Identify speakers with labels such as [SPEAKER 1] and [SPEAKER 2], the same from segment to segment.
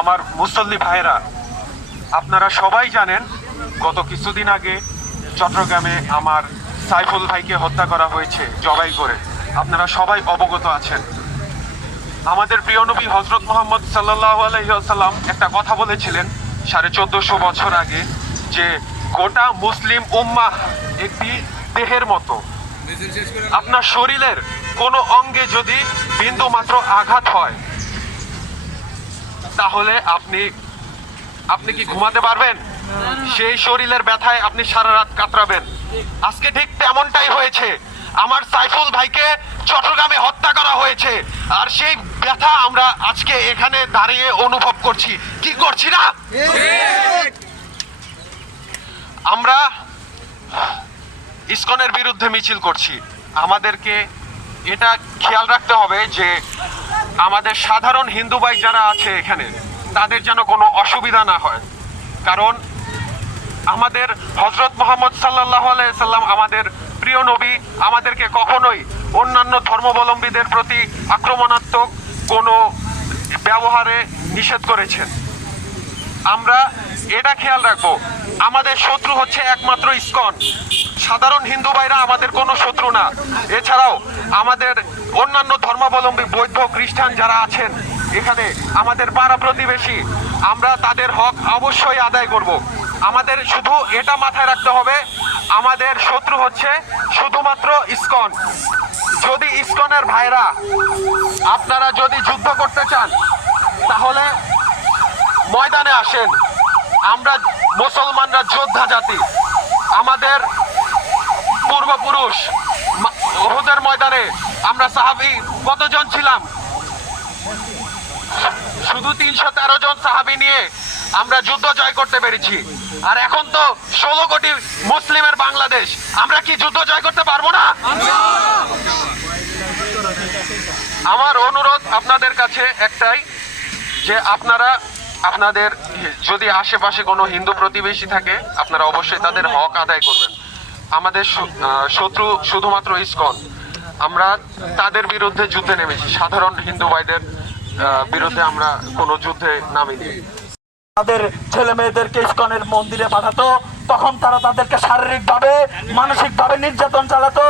[SPEAKER 1] আমার মুসল্লি ভাইরা আপনারা সবাই জানেন, গত কিছুদিন আগে চট্টগ্রামে আমার সাইফুল ভাইকে হত্যা করা হয়েছে জবাই করে আপনারা সবাই অবগত আছেন। আমাদের প্রিয় নবী হজরত মোহাম্মদ সাল্লাহ আলহিহাল্লাম একটা কথা বলেছিলেন সাড়ে চোদ্দশো বছর আগে যে গোটা মুসলিম উম্মা একটি দেহের মতো। আপনার শরীরের কোনো অঙ্গে যদি বিন্দু মাত্র আঘাত হয় তাহলে আপনি আপনি কি ঘুমাতে পারবেন? সেই শরীরের ব্যথায় আপনি সারা রাত কাতরাবেন। আজকে ঠিক তেমনটাই হয়েছে। আমার সাইফুল ভাইকে চট্টগ্রামে হত্যা করা হয়েছে। আর সেই ব্যথা আমরা আজকে এখানে দাঁড়িয়ে অনুভব করছি। কি করছি না? আমরা ইসকনের বিরুদ্ধে মিছিল করছি। আমাদেরকে এটা খেয়াল রাখতে হবে যে আমাদের সাধারণ হিন্দু ভাই যারা আছে এখানে, তাদের যেন কোনো অসুবিধা না হয়। কারণ আমাদের হজরত মোহাম্মদ সাল্লাহ সাল্লাম আমাদের প্রিয় নবী, আমাদেরকে কখনোই অন্যান্য ধর্মাবলম্বীদের প্রতি আক্রমণাত্মক কোনো ব্যবহারে নিষেধ করেছেন। আমরা এটা খেয়াল রাখব আমাদের শত্রু হচ্ছে একমাত্র ইস্কন। সাধারণ হিন্দু ভাইরা আমাদের কোনো শত্রু না। এছাড়াও আমাদের অন্যান্য ধর্মাবলম্বী, বৌদ্ধ, খ্রিস্টান যারা আছেন, এখানে আমাদের পাড়া প্রতিবেশী, আমরা তাদের হক অবশ্যই আদায় করব। আমাদের শুধু এটা মাথায় রাখতে হবে, আমাদের শত্রু হচ্ছে শুধুমাত্র ইস্কন। যদি ইস্কনের ভাইরা আপনারা যদি যুদ্ধ করতে চান, তাহলে ময়দানে আসেন। আমরা মুসলমানরা যোদ্ধা জাতি। আমাদের পূর্বপুরুষ ওহুদের ময়দানে আমরা সাহাবি। কতজন ছিলাম? শুধু তিনশো তেরো জন সাহাবি নিয়ে আমরা যুদ্ধ জয় করতে পেরেছি। আর এখন তো ষোলো কোটি মুসলিমের বাংলাদেশ। আমরা কি যুদ্ধ জয় করতে পারব না? আমার অনুরোধ আপনাদের কাছে একটাই, যে আপনারা আপনাদের যদি আশেপাশে কোনো হিন্দু প্রতিবেশী থাকে, আপনারা অবশ্যই তাদের হক আদায় করবেন। আমাদের শত্রু শুধুমাত্র ইসকন। আমরা তাদের বিরুদ্ধে যুদ্ধে নেমেছি। সাধারণ হিন্দু ভাইদের বিরুদ্ধে আমরা কোনো যুদ্ধে নামিনি।
[SPEAKER 2] তাদের ছেলে মেয়েদেরকে ইস্কনের মন্দিরে পাঠাতো, তখন তারা তাদেরকে শারীরিক ভাবে মানসিক ভাবে নির্যাতন চালাতো।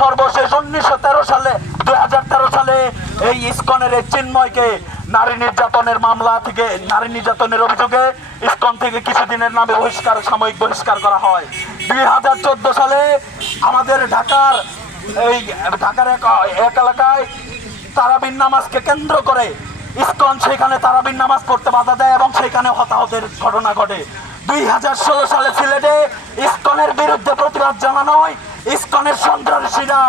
[SPEAKER 2] সর্বশেষ উনিশশো তেরো সালে, দুই সালে এই ইস্কনের এই চিন্ময়কে নারী নির্যাতনের মামলা থেকে, নারী নির্যাতনের অভিযোগে ইস্কন থেকে কিছুদিনের নামে বহিষ্কার, সাময়িক বহিষ্কার করা হয়। দুই হাজার চোদ্দ সালে আমাদের ঢাকার এই, ঢাকার এক এলাকায় তারাবিন নামাজকে কেন্দ্র করে ইসকন, সেখানে তারাবিন নামাজ পড়তে বাধা দেয় এবং সেখানে হতাহতের ঘটনা ঘটে। দুই হাজার ষোলো সালে সিলেটে ইসকনের বিরুদ্ধে প্রতিবাদ জানানোয় ইসকনের সন্ত্রাসীরা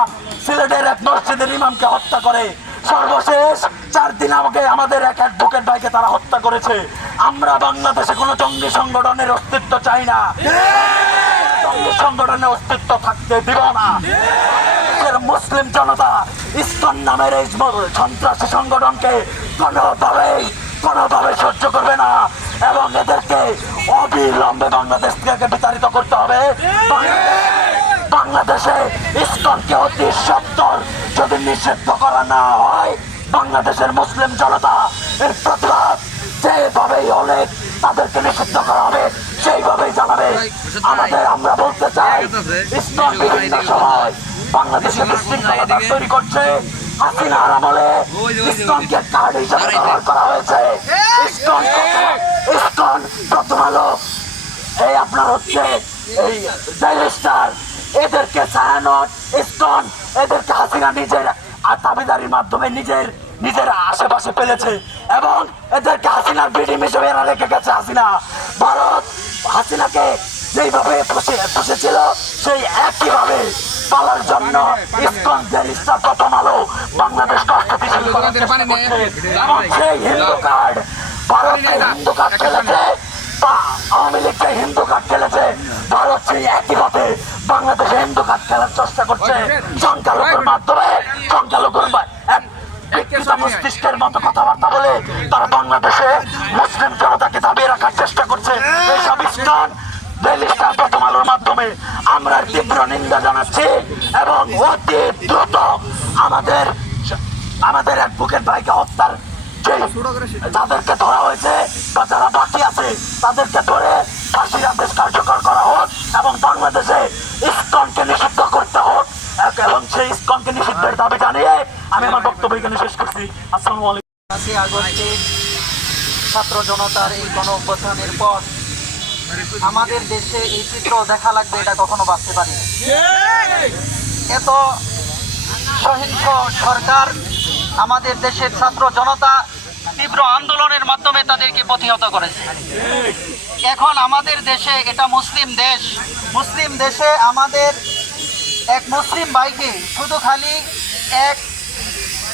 [SPEAKER 2] সিলেটের এক মসজিদের ইমামকে হত্যা করে। সর্বশেষ চার দিন আমাকে আমাদের এক অ্যাডভোকেট ভাইকে তারা হত্যা করেছে। আমরা বাংলাদেশে কোনো জঙ্গি সংগঠনের অস্তিত্ব চাই না। জঙ্গি সংগঠনের অস্তিত্ব থাকতে দিব না। মুসলিম জনতা ইসকন নামের এই সন্ত্রাসী সংগঠনকে কোনোভাবেই কোনোভাবে সহ্য করবে না। এবং এদেরকে অবিলম্বে বাংলাদেশ থেকে বিতাড়িত করতে হবে। বাংলাদেশে ইসকনকে অতি সত্তর যদি নিষিদ্ধ করা না হয় বাংলাদেশের মুসলিম জনতা এর প্রতিবাদ যেভাবেই হলে তাদেরকে নিষিদ্ধ করা হবে, সেইভাবেই জানাবে। আমাদের আমরা বলতে চাই, ইসলাম বিভিন্ন সময় বাংলাদেশে বিশৃঙ্খলতা তৈরি করছে। হাসিনার আমলে ইসলামকে কার্ড হিসাবে ব্যবহার করা হয়েছে। ইসকন ইসকন প্রথম আলো। এই আপনার হচ্ছে এই ডেইলি এদেরকে ছায়ানট ইসকন এদেরকে হাসিনা নিজের দাবিদারির মাধ্যমে নিজের নিজের আশেপাশে পেলেছে এবং এদেরকে হাসিনার বিডিম হিসেবে এরা রেখে গেছে হাসিনা। ভারত হাসিনাকে যেইভাবে ফসে সেই একইভাবে পালার জন্য ইসকন ডেইলি প্রথম আলো বাংলাদেশ এবং সেই হিন্দু কার্ড ভারতকে হিন্দু কার্ড খেলেছে আওয়ামী লীগ যে হিন্দু কার্ড খেলেছে ভারত সেই একই পথে বাংলাদেশে হিন্দু কার্ড খেলার চেষ্টা করছে। বাংলাদেশে মুসলিম জনতাকে দাবিয়ে রাখার চেষ্টা করছে মাধ্যমে। আমরা তীব্র নিন্দা জানাচ্ছি এবং অতি দ্রুত আমাদের আমাদের বুকের ভাইকে হত্যার যে যাদেরকে ধরা হয়েছে বা যারা বাকি আছে, তাদেরকে ধরে ফাঁসির আদেশ কার্যকর করা হোক এবং বাংলাদেশে ইসকনকে নিষিদ্ধ করতে হোক। এবং সেই ইসকনকে নিষিদ্ধের দাবি জানিয়ে আমি আমার বক্তব্য এখানে শেষ করছি। আসসালামু আলাইকুম।
[SPEAKER 3] ছাত্র জনতার এই গণ অভ্যুত্থানের পর আমাদের দেশে এই চিত্র দেখা লাগবে, এটা কখনো ভাবতে পারি এত সহিংস সরকার আমাদের দেশের ছাত্র জনতা তীব্র আন্দোলনের মাধ্যমে তাদেরকে প্রতিহত করেছে। এখন আমাদের দেশে এটা মুসলিম দেশ। মুসলিম দেশে আমাদের এক মুসলিম ভাইকে শুধু খালি এক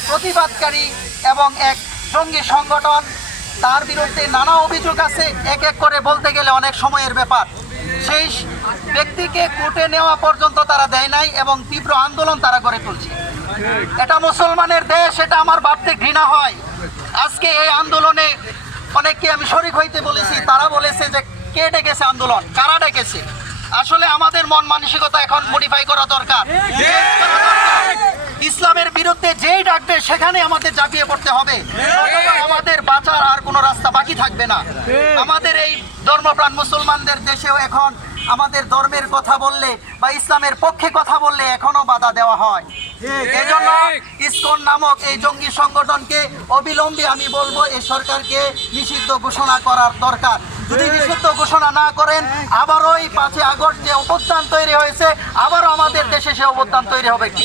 [SPEAKER 3] প্রতিবাদকারী এবং এক জঙ্গি সংগঠন তার বিরুদ্ধে নানা অভিযোগ আছে। এক এক করে বলতে গেলে অনেক সময়ের ব্যাপার। সেই ব্যক্তিকে কোর্টে নেওয়া পর্যন্ত তারা দেয় নাই এবং তীব্র আন্দোলন তারা করে তুলছে। এটা মুসলমানের দেশ, এটা আমার ভাবতে ঘৃণা হয়। আজকে এই আন্দোলনে অনেককে আমি শরিক হইতে বলেছি, তারা বলেছে যে কে ডেকেছে আন্দোলন, কারা ডেকেছে? আসলে আমাদের মন মানসিকতা এখন মডিফাই করা দরকার। ইসলামের বিরুদ্ধে যেই ডাকবে সেখানে আমাদের ঝাঁপিয়ে পড়তে হবে। আমাদের বাঁচার আর কোনো রাস্তা বাকি থাকবে না। আমাদের এই ধর্মপ্রাণ মুসলমানদের দেশেও এখন আমাদের ধর্মের কথা বললে বা ইসলামের পক্ষে কথা বললে এখনও বাধা দেওয়া হয়। এই ইসকন নামক এই জঙ্গি সংগঠনকে অবিলম্বে আমি বলব এই সরকারকে নিষিদ্ধ ঘোষণা করার দরকার। যদি নিষিদ্ধ ঘোষণা না করেন আবারও এই পাঁচই আগস্ট যে অভ্যুত্থান তৈরি হয়েছে আবারও আমাদের দেশে সে অভ্যুত্থান তৈরি হবে কি?